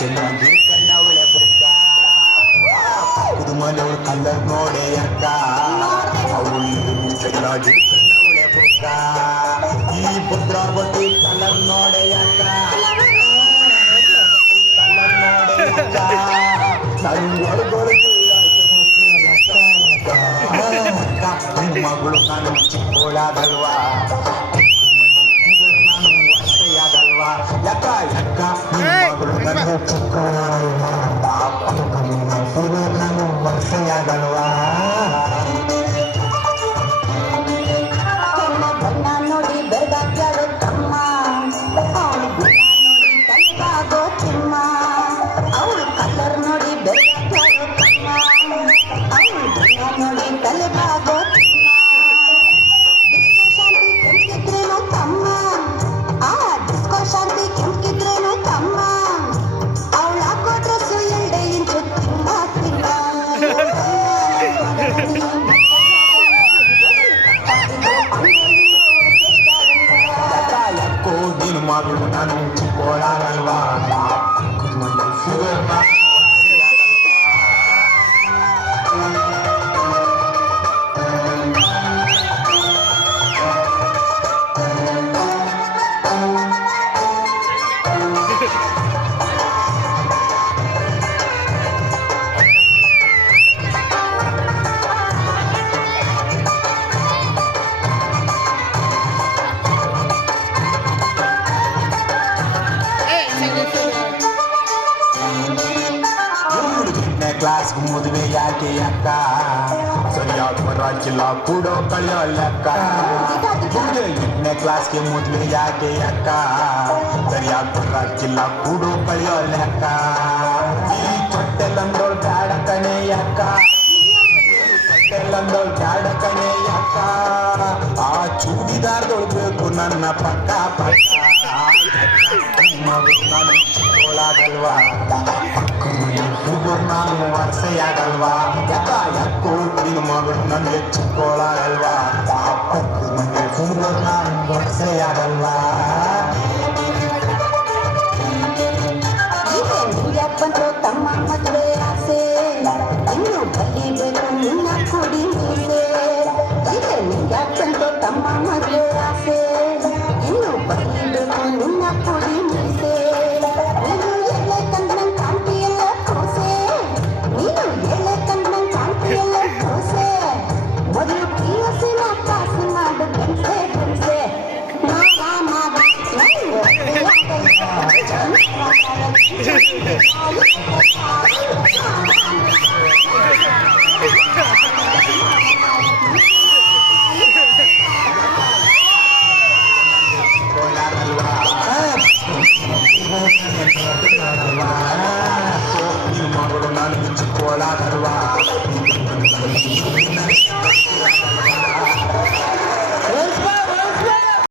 ಗಿಡ್ಕಂಡವಳೆ ಬುಕ್ಕ ಕುದು ಮನೆಯವಳು colour ನೋಡೆ ಅಕ್ಕ ಅವಳು ಗಿಡ್ಕಂಡವಳೆ ಬುಕ್ಕ ಈ ಭದ್ರಾವತಿ ಕಲ್ಲರ್ ನೋಡೆ ಅಕ್ಕ ಕಲ್ಲರ್ ನೋಡೆ ಅಕ್ಕ ಮಗಳು ನಾನು ಚಿಕ್ಕೋಳಾಗಲ್ವಾ ನಾನು ವರ್ಷಯಾಗಲ್ವಾ ಯಾಕ ಯಾಕ ಮಗಳು ನಾನು ಚಿಕ್ಕೋಳಾಗಲ್ವಾ ನಾನು ವರ್ಷಯಾಗಲ್ವಾ ನೋಡಿ ಬೆಳಗಾಗ್ಯಾರೋ ತಮ್ಮ ನೋಡಿ ತಲೆಬಾಗೋ ಚಿಮ್ಮ ಅವಳು ಕಲ್ಲರ್ ನೋಡಿ ಬೆಳಗಾಗ್ಯಾರೋ ತಮ್ಮ ಅವಳು ನೋಡಿ ತಲೆಬಾಗೋ ಚಿಮ್ಮ ಡಿಸ್ಕೋ ಶಾಂತಿ ಕೆಂಪಿದ್ರೇನು ತಮ್ಮ ಡಿಸ್ಕೋ ಶಾಂತಿ ಕೆಂಪಿದ್ರೇನು ತಮ್ಮ ಅವಳು ಹಾಕೋ ಡ್ರೆಸ್ಸು 2 ಇಂಚು ತಿಂಗ ತಿಂಗ ಯಾಕೋ ನೀನು ಮಗಳು ನಾನು ಚಿಕ್ಕೋಳಾಗಲ್ವಾ ಕ್ಲಾಸ್ ಮದುವೆ ಯಾಕೆ ಅಕ್ಕ ಸರಿಯಾಗಿ ಬರಾಕಿಲ್ಲ ಕೂಡೋ ಕಳೆಯೋ ಲೆಕ್ಕ 8ನೇ ಕ್ಲಾಸ್ಗೆ ಮದುವೆ ಯಾಕೆ ಅಕ್ಕ ಸರಿಯಾಗಿ ಬರಾಕಿಲ್ಲ ಕೂಡೋ ಕಳೆಯೋ ಲೆಕ್ಕ ಈ ಚೊಟ್ಟೆಲ್ಲಂದೋಳ್ ಬ್ಯಾಡ ಕಣೆ ಅಕ್ಕ ಚೊಟ್ಟೆಲ್ಲಂದೋಳ್ ಬ್ಯಾಡ ಕಣೆ ಅಕ್ಕ ಆ ಚೂಡಿದಾರ್ದೊಳ್ಬೇಕು ನನ್ನ ಪಕ್ಕ ಪಕ್ಕ ನಾನು ಚಿಕ್ಕೋಳಾಗಲ್ವಾ ನಾನು ವರ್ಷಯಾಗಲ್ವಾ ಯಾಕ ಯಾಕೋ ನಿನ್ನ ಮಗಳು ನನಗೆ ಚಿಕ್ಕೋಳಾಗಲ್ವಾ ನಾನು ವರ್ಷಯಾಗಲ್ವಾ ಬಂದ್ರು ತಮ್ಮ ಮದುವೆ ಆಸೆ ಇನ್ನು ಬಲಿಬೇಕು ನಿನ್ನ ಕುಡಿ ಮೀಸೆ ಇದೆ ಯಾಕೆ ಬಂದ್ರು ತಮ್ಮ ಮದುವೆ ಆಸೆ ಇನ್ನು ಬಲಿಬೇಕು ನಿನ್ನ ಕುಡಿ ಮೀಸೆ ನೀನು ಎಲೆ ಕಂಡ್ನಂಗ್ ಕಾಣ್ತೀಯಲ್ಲ ಕೂಸೆ ನೀನು ಎಲೆ ಕಂಡ್ನಂಗ್ ಕಾಣ್ತೀಯಲ್ಲ ಕೂಸೆ ಮೊದಲು ಪಿಯುಸಿನ ಪಾಸ್ ಮಾಡು ಬೆನ್ಸೆ ಬೆನ್ಸೆ ಮಾವ